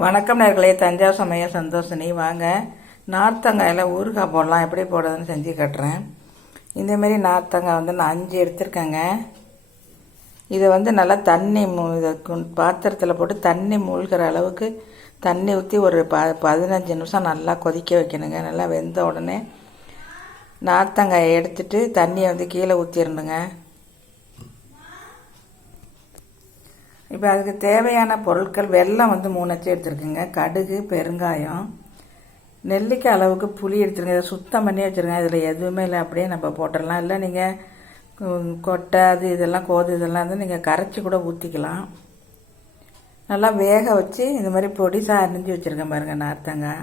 வணக்கம் நேர்களே, தஞ்சாவூர் சமையல் சந்தோஷினி. வாங்க நார்த்தங்காயில் ஊறுகாய் போடலாம், எப்படி போடுறதுன்னு செஞ்சு கட்டுறேன். இந்தமாரி நார்த்தங்காய் நான் 5 எடுத்துருக்கேங்க. இதை நல்லா தண்ணி பாத்திரத்தில் போட்டு தண்ணி மூழ்கிற அளவுக்கு தண்ணி ஊற்றி ஒரு 15 நிமிஷம் நல்லா கொதிக்க வைக்கணுங்க. நல்லா வெந்த உடனே நார்த்தங்காயை எடுத்துட்டு தண்ணியை கீழே ஊற்றிடணுங்க. இப்போ அதுக்கு தேவையான பொருட்கள்: வெல்லம் 3 அச்சு எடுத்துருக்குங்க, கடுகு, பெருங்காயம், நெல்லிக்காய் அளவுக்கு புளி எடுத்துருங்க. இதை சுத்தம் பண்ணி வச்சுருங்க. இதில் எதுவுமே இல்லை, அப்படியே நம்ம போட்டுடலாம். இல்லை நீங்கள் கொட்டை இதெல்லாம் இதெல்லாம் நீங்கள் கரைச்சி கூட ஊற்றிக்கலாம். நல்லா வேக வச்சு இந்த மாதிரி பொடிசாக அரிஞ்சு வச்சுருக்கேன் பாருங்கள் நார்த்தங்காய்.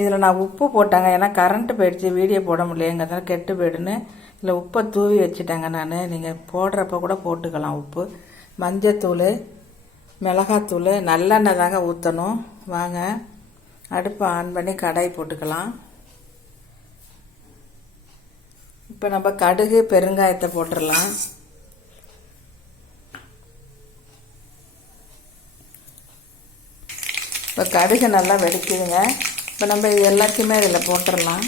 இதில் நான் உப்பு போட்டாங்க, ஏன்னா கரண்ட்டு போயிடுச்சு, வீடியோ போட முடியலைங்கிறதுனால கெட்டு போயிடுன்னு இதில் உப்பை தூவி வச்சுட்டாங்க நான். நீங்கள் போடுறப்ப கூட போட்டுக்கலாம் உப்பு. மஞ்சத்தூள், மிளகாத்தூள், நல்லெண்ணெய் தாங்க ஊற்றணும். வாங்க அடுப்பை ஆன் பண்ணி கடாய் போட்டுக்கலாம். இப்போ நம்ம கடுகு, பெருங்காயத்தை போட்டுடலாம். இப்போ கடுகு நல்லா வெடிக்குதுங்க. இப்போ நம்ம இது எல்லாத்தையுமே இதில் போட்டுடலாம்.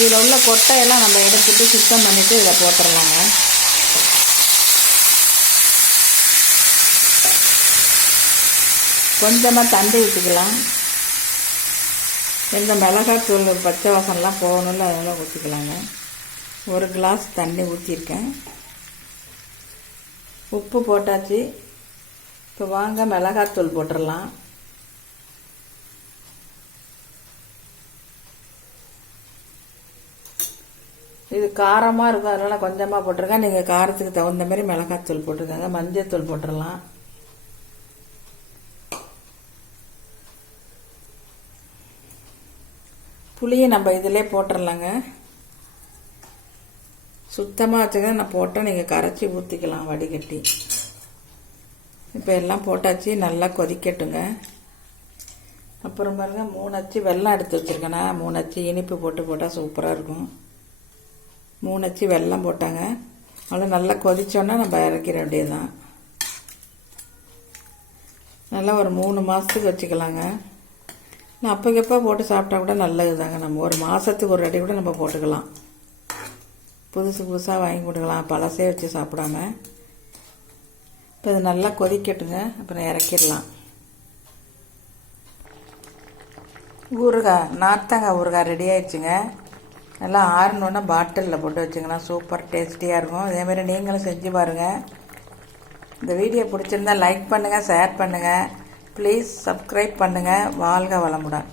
இதில் உள்ள கொட்டையெல்லாம் நம்ம எடுத்துட்டு சுத்தம் பண்ணிவிட்டு இதில் போட்டுடலாங்க. கொஞ்சமாக தண்ணி ஊற்றிக்கலாம். இந்த மிளகாத்தூள் பச்சை வாசம்லாம் போகணும்ல, அதெல்லாம் ஊற்றிக்கலாங்க. 1 கிளாஸ் தண்ணி ஊற்றிருக்கேன். உப்பு போட்டாச்சு. இப்போ வாங்க மிளகாத்தூள் போட்டுடலாம். இது காரமாக இருக்கும், அதனால் கொஞ்சமாக போட்டிருக்கேன். நீங்கள் காரத்துக்கு தகுந்த மாதிரி மிளகாத்தூள் போட்டுருக்காங்க. மஞ்சத்தூள் போட்டுடலாம். புளியை நம்ம இதிலே போட்டுடலாங்க. சுத்தமாக வச்சுக்க நான் போட்டால் நீங்கள் கரைச்சி ஊற்றிக்கலாம் வடிகட்டி. இப்போ எல்லாம் போட்டாச்சு, நல்லா கொதிக்கட்டுங்க. அப்புறம் பாருங்கள் 3 அச்சு வெல்லம் எடுத்து வச்சுருக்கேன்னா, 3 அச்சு இனிப்பு போட்டால் சூப்பராக இருக்கும். 3 அச்சு வெல்லம் போட்டாங்க. அவ்வளோ நல்லா கொதிச்சோன்னா நம்ம இறக்கிற வேண்டியதுதான். நல்லா ஒரு 3 மாதத்துக்கு வச்சுக்கலாங்க. நான் அப்போக்கப்போ போட்டு சாப்பிட்டா கூட நல்லது தாங்க. நம்ம ஒரு மாதத்துக்கு ஒரு அடி கூட நம்ம போட்டுக்கலாம். புதுசாக வாங்கி போட்டுக்கலாம், பழசே வச்சு சாப்பிடாம. இப்போ இது நல்லா கொதிக்கட்டுங்க, அப்புறம் இறக்கிடலாம். ஊறுகாய், நார்த்தங்காய் ஊறுகாய் ரெடி ஆயிடுச்சுங்க. நல்லா ஆறணுன்னா பாட்டிலில் போட்டு வச்சிங்கன்னா சூப்பர் டேஸ்டியாக இருக்கும். இதேமாரி நீங்களும் செஞ்சு பாருங்கள். இந்த வீடியோ பிடிச்சிருந்தா லைக் பண்ணுங்கள், ஷேர் பண்ணுங்கள், ப்ளீஸ் சப்ஸ்கிரைப் பண்ணுங்கள். வாழ்க வளமுடன்.